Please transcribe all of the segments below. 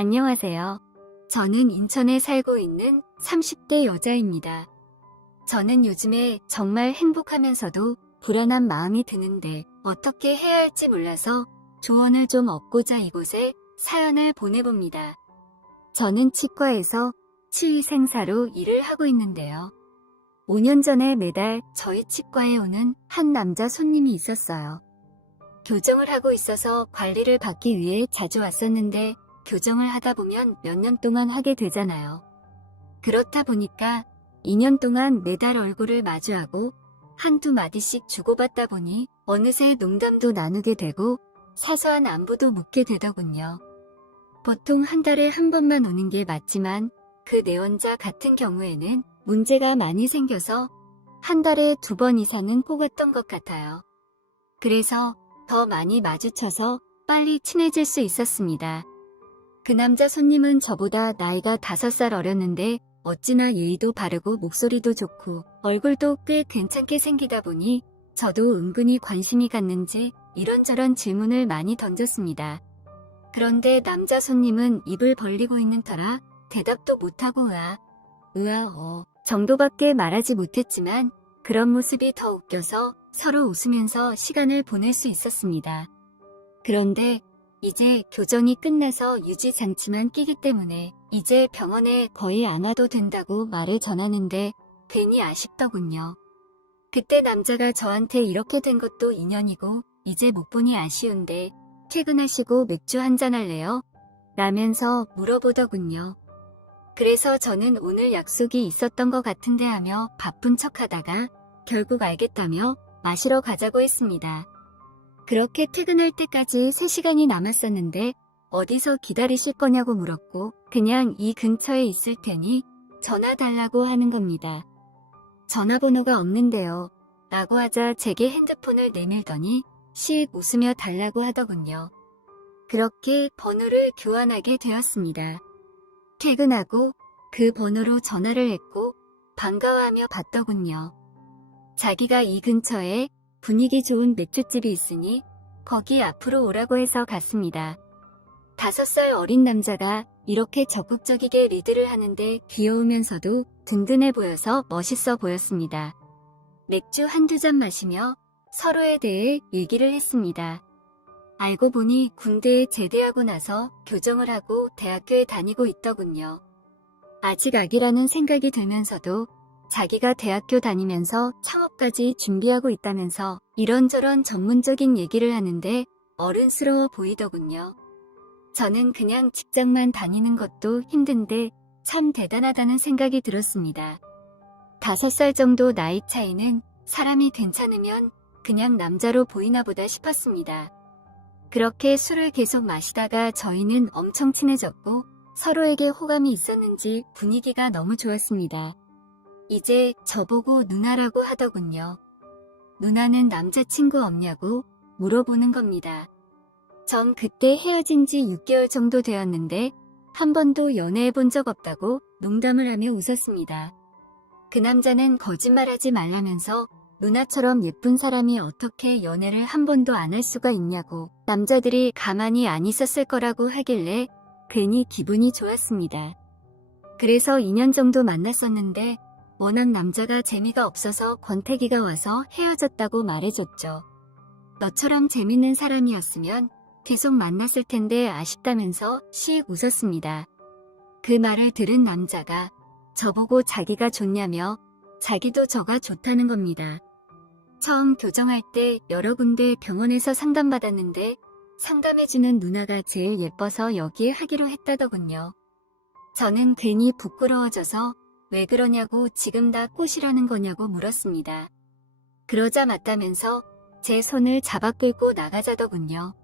안녕하세요. 저는 인천에 살고 있는 30대 여자입니다. 저는 요즘에 정말 행복하면서도 불안한 마음이 드는데 어떻게 해야 할지 몰라서 조언을 좀 얻고자 이곳에 사연을 보내봅니다. 저는 치과에서 치의생사로 일을 하고 있는데요. 5년 전에 매달 저희 치과에 오는 한 남자 손님이 있었어요. 교정을 하고 있어서 관리를 받기 위해 자주 왔었는데 교정을 하다 보면 몇 년 동안 하게 되잖아요. 그렇다 보니까 2년 동안 매달 얼굴을 마주하고 한두 마디씩 주고받다 보니 어느새 농담도 나누게 되고 사소한 안부도 묻게 되더군요. 보통 한 달에 한 번만 오는 게 맞지만 그 내원자 같은 경우에는 문제가 많이 생겨서 한 달에 2번 이상은 꼭 왔던 것 같아요. 그래서 더 많이 마주쳐서 빨리 친해질 수 있었습니다. 그 남자 손님은 저보다 나이가 5살 어렸는데 어찌나 예의도 바르고 목소리도 좋고 얼굴도 꽤 괜찮게 생기다 보니 저도 은근히 관심이 갔는지 이런저런 질문을 많이 던졌습니다. 그런데 남자 손님은 입을 벌리고 있는 터라 대답도 못하고 정도밖에 말하지 못했지만 그런 모습이 더 웃겨서 서로 웃으면서 시간을 보낼 수 있었습니다. 그런데 이제 교정이 끝나서 유지장치만 끼기 때문에 이제 병원에 거의 안 와도 된다고 말을 전하는데 괜히 아쉽더군요. 그때 남자가 저한테 이렇게 된 것도 인연이고 이제 못 보니 아쉬운데 퇴근하시고 맥주 한잔 할래요? 라면서 물어보더군요. 그래서 저는 오늘 약속이 있었던 것 같은데 하며 바쁜 척하다가 결국 알겠다며 마시러 가자고 했습니다. 그렇게 퇴근할 때까지 3시간이 남았었는데 어디서 기다리실 거냐고 물었고 그냥 이 근처에 있을 테니 전화 달라고 하는 겁니다. 전화번호가 없는데요. 라고 하자 제게 핸드폰을 내밀더니 씩 웃으며 달라고 하더군요. 그렇게 번호를 교환하게 되었습니다. 퇴근하고 그 번호로 전화를 했고 반가워하며 받더군요. 자기가 이 근처에 분위기 좋은 맥주집이 있으니 거기 앞으로 오라고 해서 갔습니다. 5살 어린 남자가 이렇게 적극적이게 리드를 하는데 귀여우면서도 든든해 보여서 멋있어 보였습니다. 맥주 한두 잔 마시며 서로에 대해 얘기를 했습니다. 알고 보니 군대에 제대하고 나서 교정을 하고 대학교에 다니고 있더군요. 아직 아기라는 생각이 들면서도 자기가 대학교 다니면서 창업까지 준비하고 있다면서 이런저런 전문적인 얘기를 하는데 어른스러워 보이더군요. 저는 그냥 직장만 다니는 것도 힘든데 참 대단하다는 생각이 들었습니다. 5살 정도 나이 차이는 사람이 괜찮으면 그냥 남자로 보이나 보다 싶었습니다. 그렇게 술을 계속 마시다가 저희는 엄청 친해졌고 서로에게 호감이 있었는지 분위기가 너무 좋았습니다. 이제 저보고 누나라고 하더군요. 누나는 남자친구 없냐고 물어보는 겁니다. 전 그때 헤어진 지 6개월 정도 되었는데 한 번도 연애해 본 적 없다고 농담을 하며 웃었습니다. 그 남자는 거짓말하지 말라면서 누나처럼 예쁜 사람이 어떻게 연애를 한 번도 안 할 수가 있냐고 남자들이 가만히 안 있었을 거라고 하길래 괜히 기분이 좋았습니다. 그래서 2년 정도 만났었는데 워낙 남자가 재미가 없어서 권태기가 와서 헤어졌다고 말해줬죠. 너처럼 재밌는 사람이었으면 계속 만났을 텐데 아쉽다면서 씩 웃었습니다. 그 말을 들은 남자가 저보고 자기가 좋냐며 자기도 저가 좋다는 겁니다. 처음 교정할 때 여러 군데 병원에서 상담받았는데 상담해주는 누나가 제일 예뻐서 여기에 하기로 했다더군요. 저는 괜히 부끄러워져서 왜 그러냐고 지금 다 꼬시라는 거냐고 물었습니다. 그러자 맞다면서 제 손을 잡아 끌고 나가자더군요.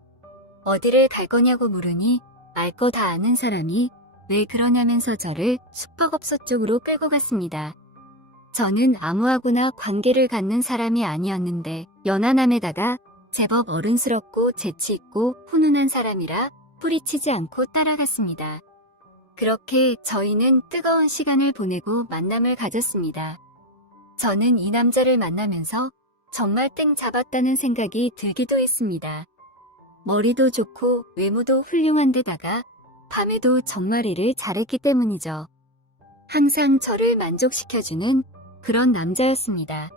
어디를 갈 거냐고 물으니 알 거 다 아는 사람이 왜 그러냐면서 저를 숙박업소 쪽으로 끌고 갔습니다. 저는 아무하고나 관계를 갖는 사람이 아니었는데 연하남에다가 제법 어른스럽고 재치있고 훈훈한 사람이라 뿌리치지 않고 따라갔습니다. 그렇게 저희는 뜨거운 시간을 보내고 만남을 가졌습니다. 저는 이 남자를 만나면서 정말 땡 잡았다는 생각이 들기도 했습니다. 머리도 좋고 외모도 훌륭한 데다가 밤에도 정말 일을 잘했기 때문이죠. 항상 저를 만족시켜주는 그런 남자였습니다.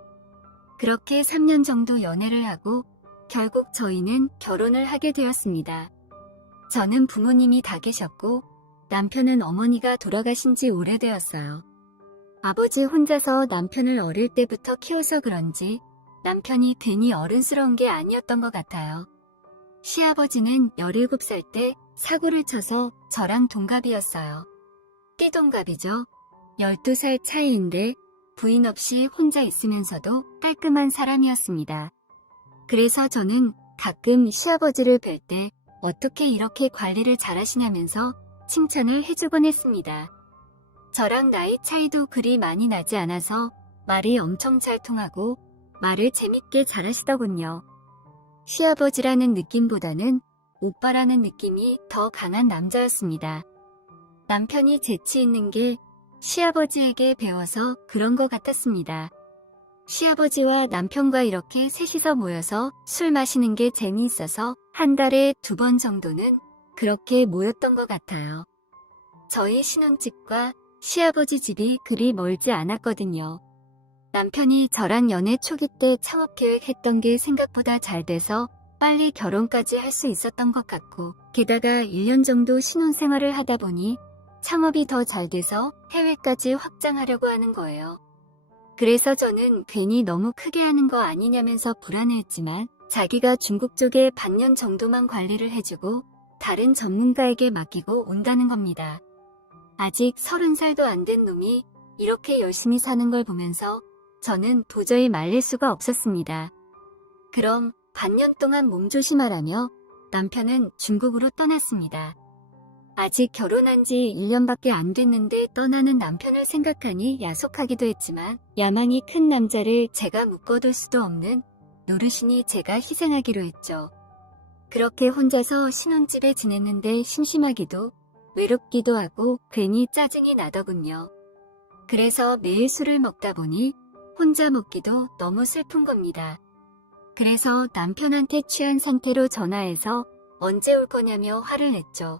그렇게 3년 정도 연애를 하고 결국 저희는 결혼을 하게 되었습니다. 저는 부모님이 다 계셨고 남편은 어머니가 돌아가신 지 오래되었어요. 아버지 혼자서 남편을 어릴 때부터 키워서 그런지 남편이 괜히 어른스러운 게 아니었던 것 같아요. 시아버지는 17살 때 사고를 쳐서 저랑 동갑이었어요. 띠동갑이죠. 12살 차이인데 부인 없이 혼자 있으면서도 깔끔한 사람이었습니다. 그래서 저는 가끔 시아버지를 뵐 때 어떻게 이렇게 관리를 잘하시냐면서 칭찬을 해주곤 했습니다. 저랑 나이 차이도 그리 많이 나지 않아서 말이 엄청 잘 통하고 말을 재밌게 잘하시더군요. 시아버지라는 느낌보다는 오빠라는 느낌이 더 강한 남자였습니다. 남편이 재치 있는 게 시아버지에게 배워서 그런 것 같았습니다. 시아버지와 남편과 이렇게 셋이서 모여서 술 마시는 게 재미있어서 한 달에 2번 정도는 그렇게 모였던 것 같아요. 저희 신혼집과 시아버지 집이 그리 멀지 않았거든요. 남편이 저랑 연애 초기 때 창업 계획했던 게 생각보다 잘 돼서 빨리 결혼까지 할 수 있었던 것 같고, 게다가 1년 정도 신혼생활을 하다 보니 창업이 더 잘 돼서 해외까지 확장하려고 하는 거예요. 그래서 저는 괜히 너무 크게 하는 거 아니냐면서 불안해했지만 자기가 중국 쪽에 반년 정도만 관리를 해주고 다른 전문가에게 맡기고 온다는 겁니다. 아직 30살도 안 된 놈이 이렇게 열심히 사는 걸 보면서 저는 도저히 말릴 수가 없었습니다. 그럼 반년 동안 몸조심하라며 남편은 중국으로 떠났습니다. 아직 결혼한 지 1년밖에 안 됐는데 떠나는 남편을 생각하니 야속하기도 했지만 야망이 큰 남자를 제가 묶어둘 수도 없는 노릇이니 제가 희생하기로 했죠. 그렇게 혼자서 신혼집에 지냈는데 심심하기도 외롭기도 하고 괜히 짜증이 나더군요. 그래서 매일 술을 먹다 보니 혼자 먹기도 너무 슬픈 겁니다. 그래서 남편한테 취한 상태로 전화해서 언제 올 거냐며 화를 냈죠.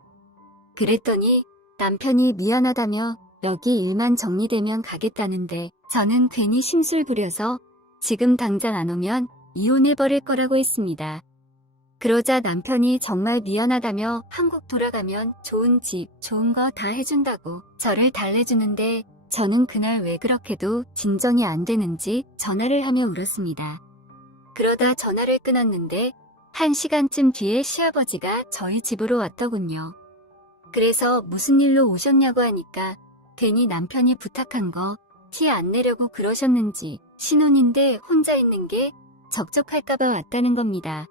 그랬더니 남편이 미안하다며 여기 일만 정리되면 가겠다는데 저는 괜히 심술 부려서 지금 당장 안 오면 이혼해버릴 거라고 했습니다. 그러자 남편이 정말 미안하다며 한국 돌아가면 좋은 집, 좋은 거 다 해준다고 저를 달래주는데 저는 그날 왜 그렇게도 진정이 안 되는지 전화를 하며 울었습니다. 그러다 전화를 끊었는데 1시간쯤 뒤에 시아버지가 저희 집으로 왔더군요. 그래서 무슨 일로 오셨냐고 하니까 괜히 남편이 부탁한 거 티 안 내려고 그러셨는지 신혼인데 혼자 있는 게 적적할까봐 왔다는 겁니다.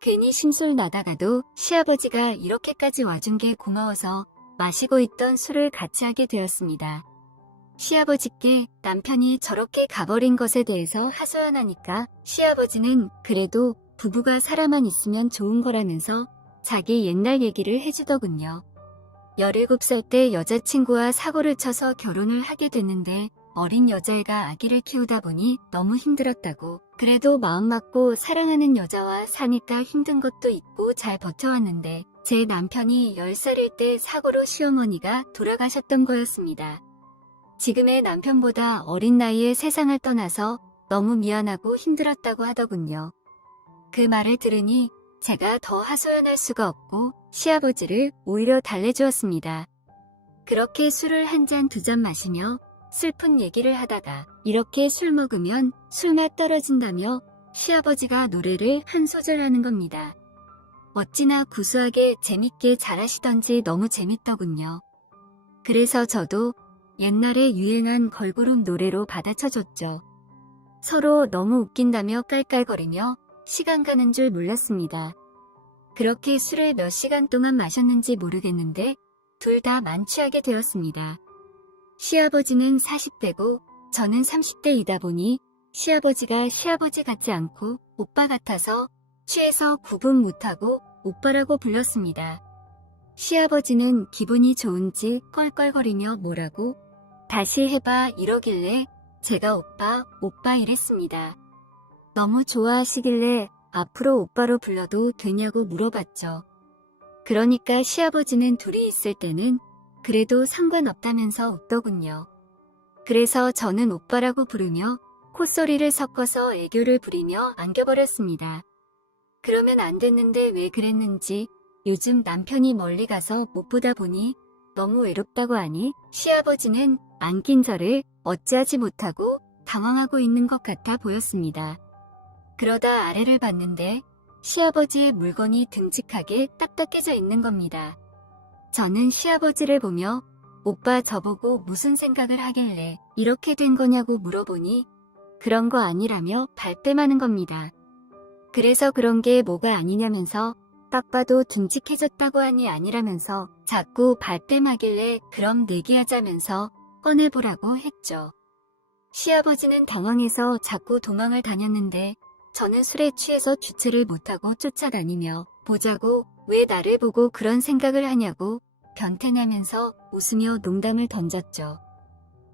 괜히 심술 나다가도 시아버지가 이렇게까지 와준 게 고마워서 마시고 있던 술을 같이 하게 되었습니다. 시아버지께 남편이 저렇게 가버린 것에 대해서 하소연하니까 시아버지는 그래도 부부가 살아만 있으면 좋은 거라면서 자기 옛날 얘기를 해주더군요. 17살 때 여자친구와 사고를 쳐서 결혼을 하게 됐는데 어린 여자애가 아기를 키우다 보니 너무 힘들었다고. 그래도 마음 맞고 사랑하는 여자와 사니까 힘든 것도 있고 잘 버텨왔는데 제 남편이 10살일 때 사고로 시어머니가 돌아가셨던 거였습니다. 지금의 남편보다 어린 나이에 세상을 떠나서 너무 미안하고 힘들었다고 하더군요. 그 말을 들으니 제가 더 하소연할 수가 없고 시아버지를 오히려 달래주었습니다. 그렇게 술을 한 잔 두 잔 마시며 슬픈 얘기를 하다가 이렇게 술 먹으면 술맛 떨어진다며 시아버지가 노래를 한 소절 하는 겁니다. 어찌나 구수하게 재밌게 잘하시던지 너무 재밌더군요. 그래서 저도 옛날에 유행한 걸그룹 노래로 받아쳐줬죠. 서로 너무 웃긴다며 깔깔거리며 시간 가는 줄 몰랐습니다. 그렇게 술을 몇 시간 동안 마셨는지 모르겠는데 둘 다 만취하게 되었습니다. 시아버지는 40대고 저는 30대이다 보니 시아버지가 시아버지 같지 않고 오빠 같아서 취해서 구분 못하고 오빠라고 불렀습니다. 시아버지는 기분이 좋은지 껄껄거리며 뭐라고 다시 해봐 이러길래 제가 오빠 이랬습니다. 너무 좋아하시길래 앞으로 오빠로 불러도 되냐고 물어봤죠. 그러니까 시아버지는 둘이 있을 때는 그래도 상관없다면서 웃더군요. 그래서 저는 오빠라고 부르며 콧소리를 섞어서 애교를 부리며 안겨버렸습니다. 그러면 안 됐는데 왜 그랬는지 요즘 남편이 멀리 가서 못 보다 보니 너무 외롭다고 하니 시아버지는 안긴 저를 어찌하지 못하고 당황하고 있는 것 같아 보였습니다. 그러다 아래를 봤는데 시아버지의 물건이 듬직하게 딱딱해져 있는 겁니다. 저는 시아버지를 보며 오빠 저보고 무슨 생각을 하길래 이렇게 된 거냐고 물어보니 그런 거 아니라며 발뺌하는 겁니다. 그래서 그런 게 뭐가 아니냐면서 딱 봐도 듬직해졌다고 하니 아니라면서 자꾸 발뺌하길래 그럼 내기하자면서 꺼내보라고 했죠. 시아버지는 당황해서 자꾸 도망을 다녔는데 저는 술에 취해서 주체를 못하고 쫓아다니며 보자고 왜 나를 보고 그런 생각을 하냐고 변태내면서 웃으며 농담을 던졌죠.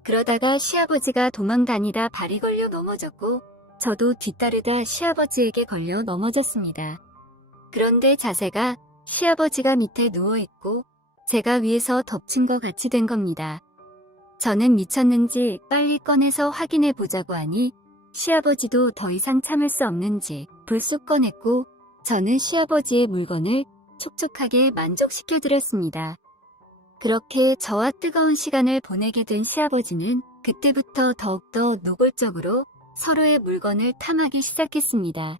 그러다가 시아버지가 도망다니다 발이 걸려 넘어졌고 저도 뒤따르다 시아버지에게 걸려 넘어졌습니다. 그런데 자세가 시아버지가 밑에 누워있고 제가 위에서 덮친 것 같이 된 겁니다. 저는 미쳤는지 빨리 꺼내서 확인해 보자고 하니 시아버지도 더 이상 참을 수 없는지 불쑥 꺼냈고 저는 시아버지의 물건을 촉촉하게 만족시켜드렸습니다. 그렇게 저와 뜨거운 시간을 보내게 된 시아버지는 그때부터 더욱더 노골적으로 서로의 물건을 탐하기 시작했습니다.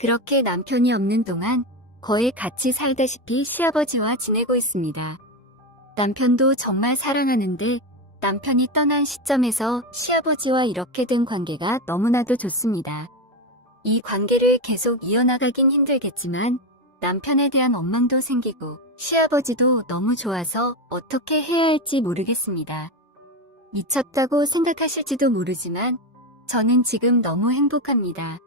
그렇게 남편이 없는 동안 거의 같이 살다시피 시아버지와 지내고 있습니다. 남편도 정말 사랑하는데 남편이 떠난 시점에서 시아버지와 이렇게 된 관계가 너무나도 좋습니다. 이 관계를 계속 이어나가긴 힘들겠지만 남편에 대한 원망도 생기고 시아버지도 너무 좋아서 어떻게 해야 할지 모르겠습니다. 미쳤다고 생각하실지도 모르지만 저는 지금 너무 행복합니다.